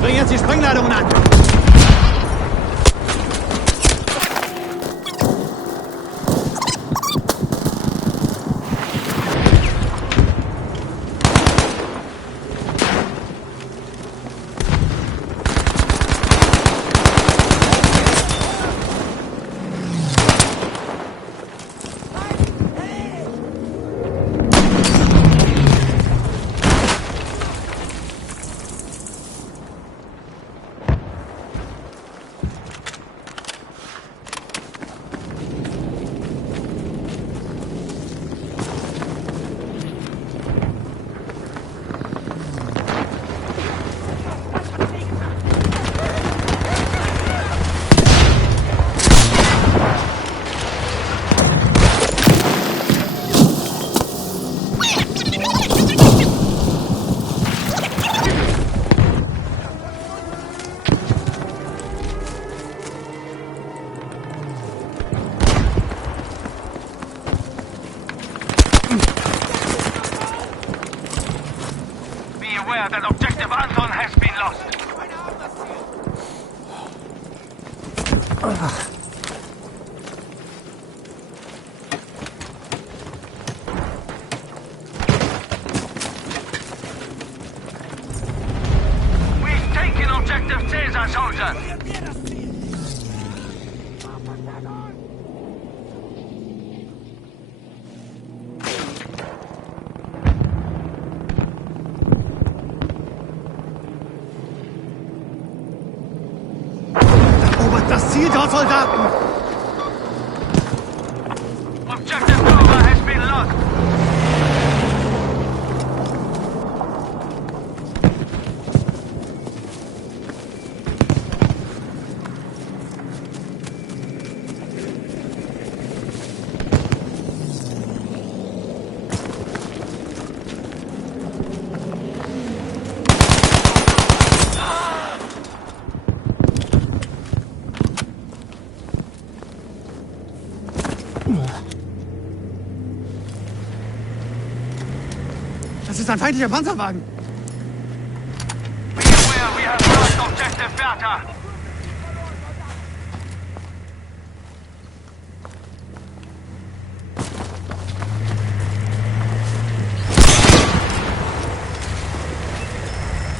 Bring jetzt die Sprengladungen an! That objective Anton has been lost. We've taken objective Caesar, soldiers. Das Ziel dort, Soldaten! Objective Nova has been lost. Das ist ein feindlicher Panzerwagen. Be aware we have lost objective Bertha.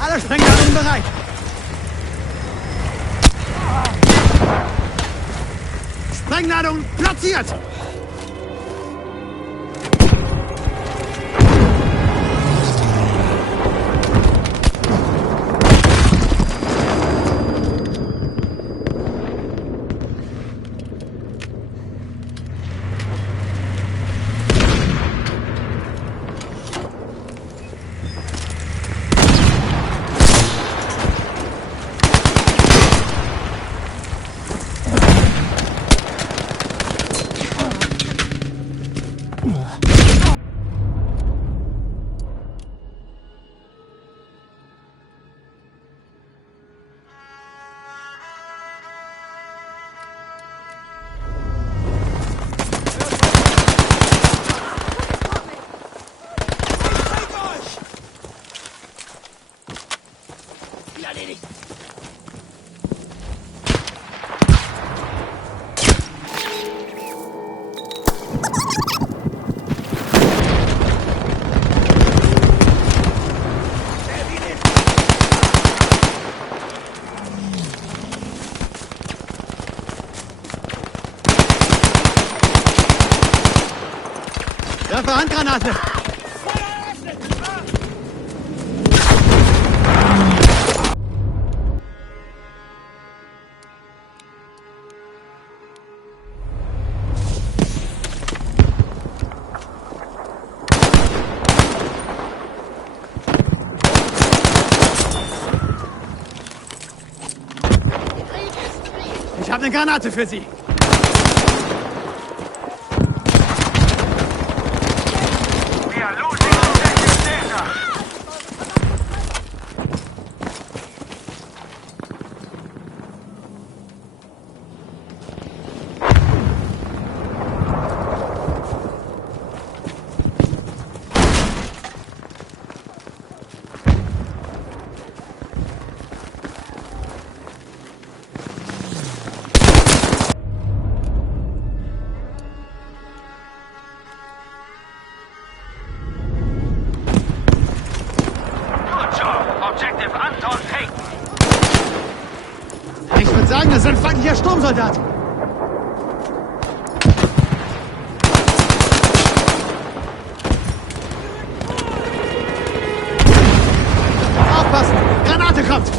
Alle Sprengladungen bereit. Sprengladung platziert. Werfe Handgranate! habe eine Granate für Sie. We are losing objective data. Good job. Objective Anton taken. Ich würde sagen, das ist ein feindlicher Sturmsoldat. Aufpassen! Granate kommt!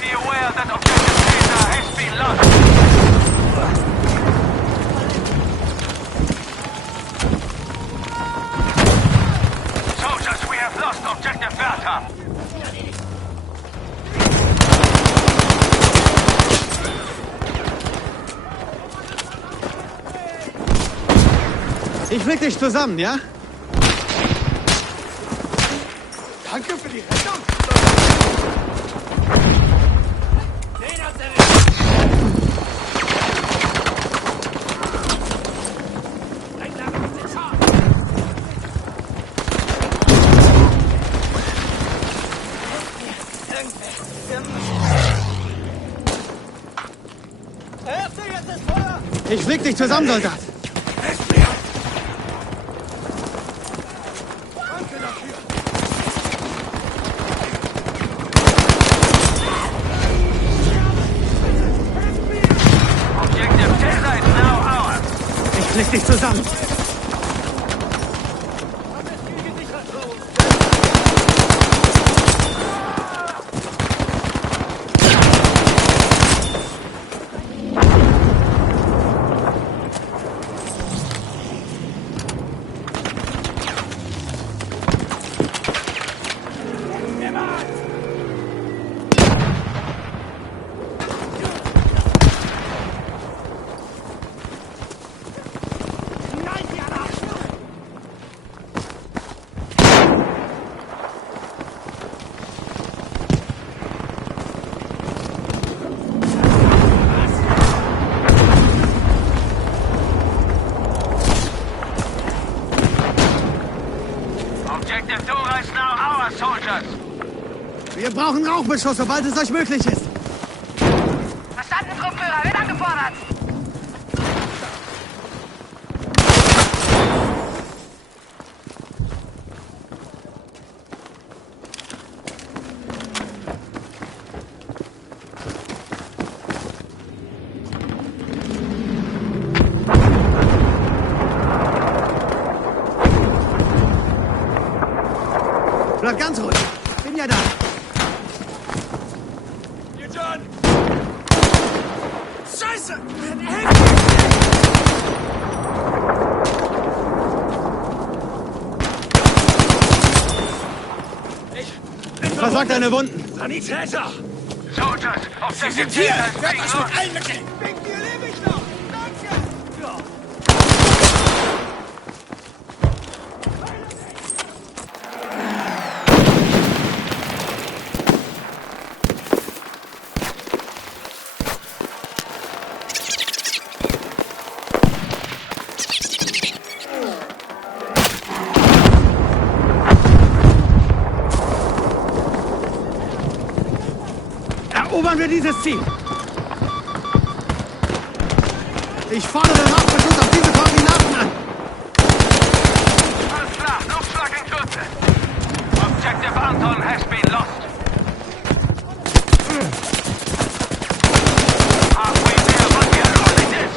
Be aware that objective data has been lost. Soldiers, we have lost objective Bertha. Ich flick dich zusammen, ja? Danke für die Rettung. Ich flick dich zusammen, Soldat. Objective data is now ours. Ich flick dich zusammen. Objective Dora is now ours, soldiers. Wir brauchen Rauchbeschuss, sobald es euch möglich ist. Verstanden, Truppführer, wird angefordert. Bleib ganz ruhig. Bin ja da. Scheiße! Versagt deine Wunden. Sanitäter! Soldiers, Sie objective sind hier! data is Werd being euch lost. mit allen Mitteln! Wegen dir lebe ich noch! Danke! Erobern wir dieses Ziel. Ich fordere Rauchbeschuss auf diese Koordinaten an. Alles klar, Luftschlag in Kürze. Objective Anton has been lost. Halfway there, but we are losing this.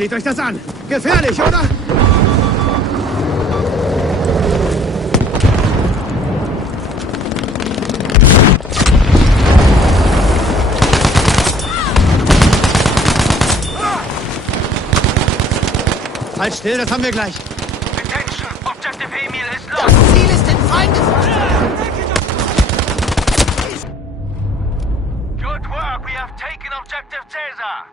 Seht euch das an. Gefährlich, oder? Halt still, das haben wir gleich. Attention, Objective Emil is Das lost. Ziel ist in Feindesland. Good work, we have taken Objective Caesar.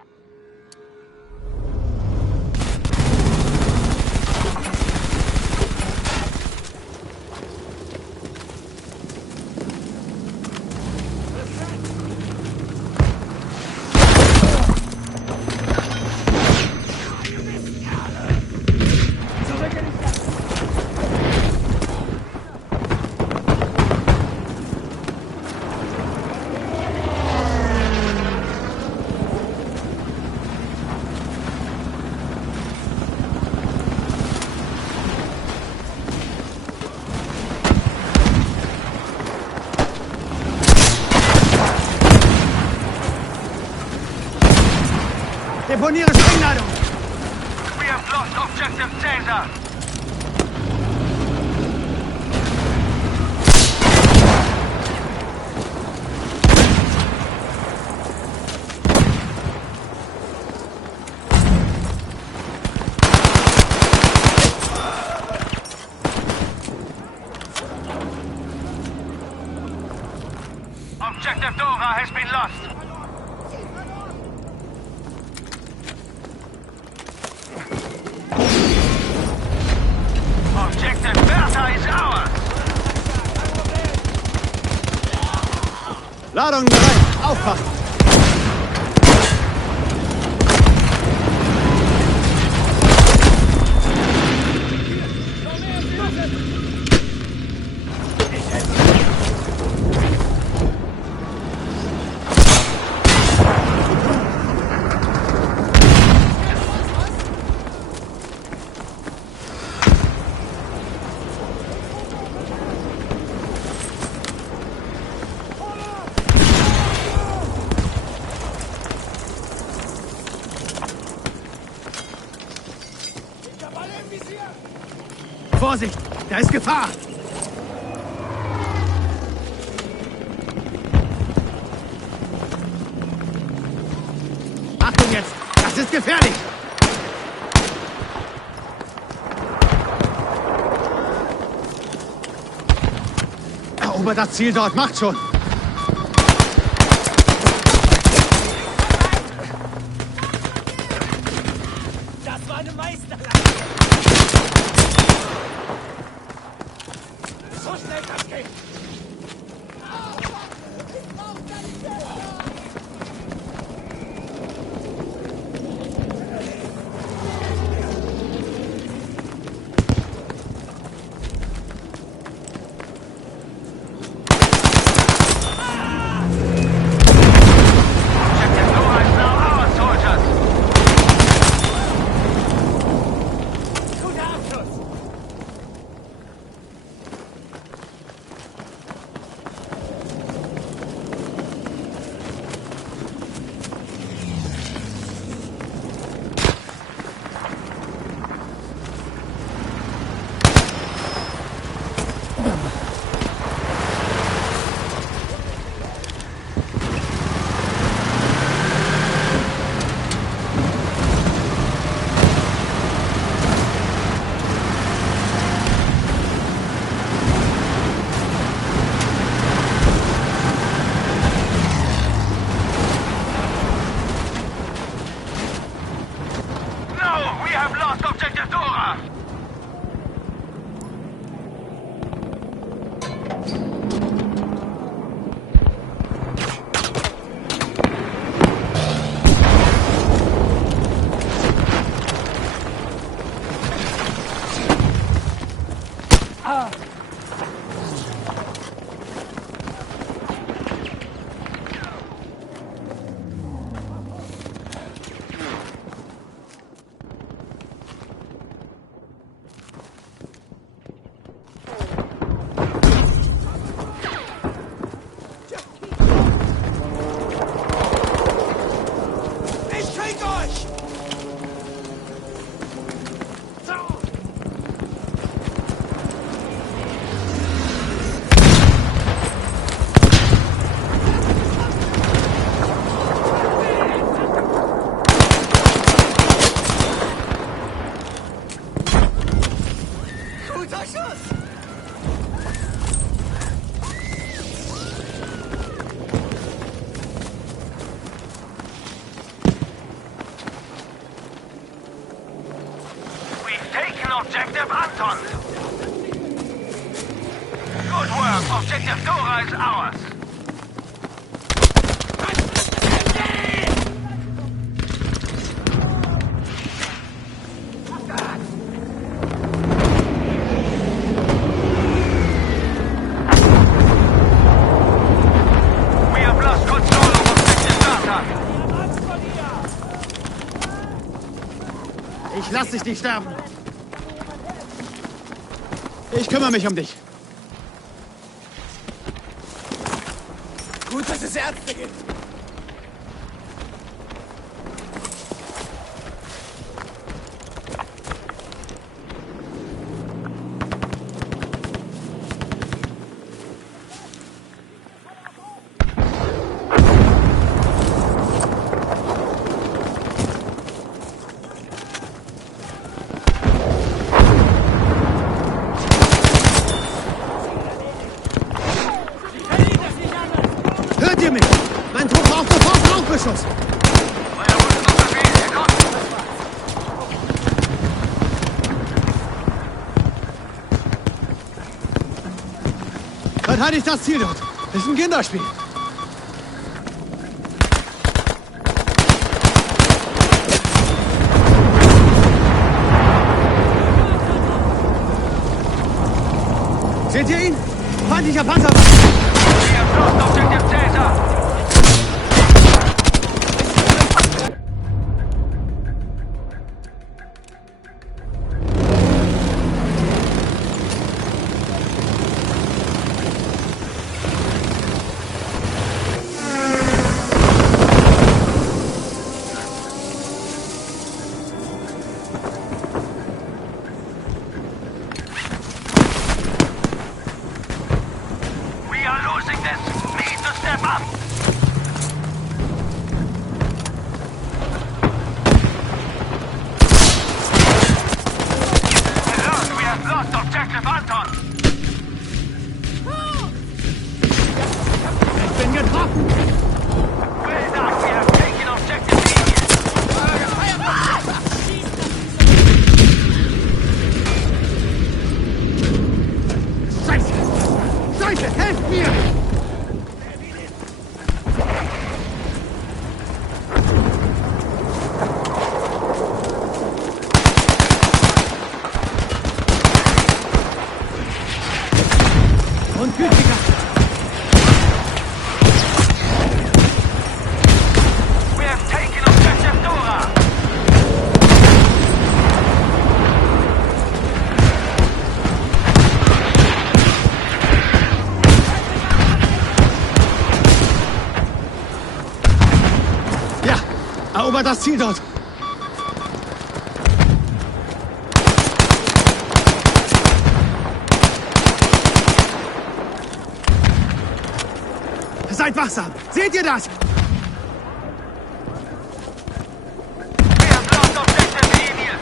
Deponiere Sprengladung. We have lost Objective Caesar. Objective Dora has been lost. Objective Bertha is ours. Ladung bereit. Aufpassen. Vorsicht, da ist Gefahr. Achtung jetzt, das ist gefährlich. Erobert das Ziel dort, macht schon. Das war eine Meisterleistung. So schnell das geht. Objective Dora is now ours, soldiers. Guter Abschluss. Guter Schuss! We've taken objective Anton. Good work. Objective Dora is ours. We have lost control of objective Data. Ich lass dich nicht sterben. Ich kümmere mich um dich. Gut, dass es Ärzte gibt. Hört ihr mich? Mein Trupp braucht sofort Rauchbeschuss. Feuerwunschbefehl, hier kommt. Verteidigt das Ziel dort. Das ist ein Kinderspiel. Seht ihr ihn? Feindlicher Panzer! We have lost objective Caesar. We are losing this. We need to step up. Alert, we have lost objective Anton. Ich bin getroffen! Well done, we have taken objective Eden. Scheiße! Scheiße, helft mir! Und gütiger! We have taken objective Dora. Ja, erobert das Ziel dort! Seid wachsam! Seht ihr das? We have lost objective Emil.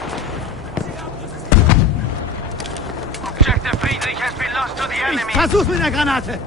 Objective Friedrich has been lost to the Ich enemy. versuch's mit der Granate!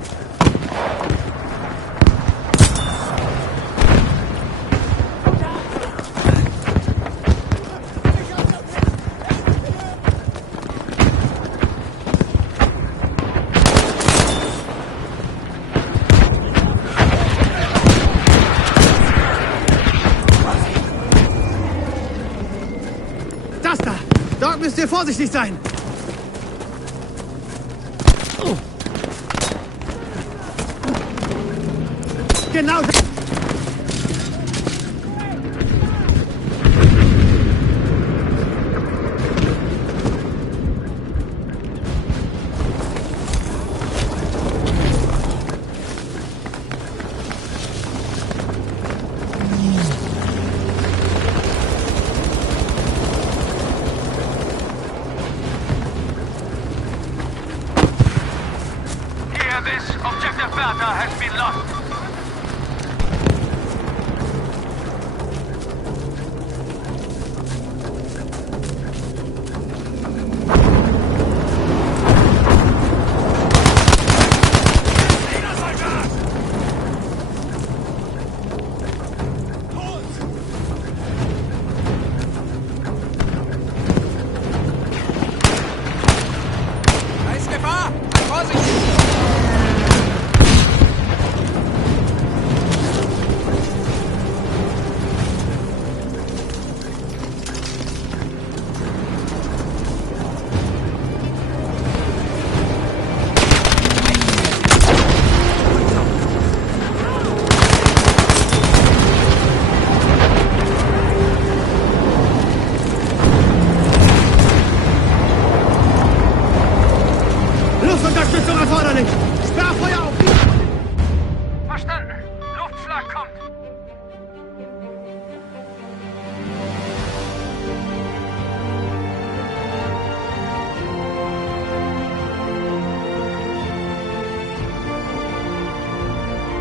Das da! Dort müsst ihr vorsichtig sein! Oh. Genau da! Hear this, objective Bertha has been lost.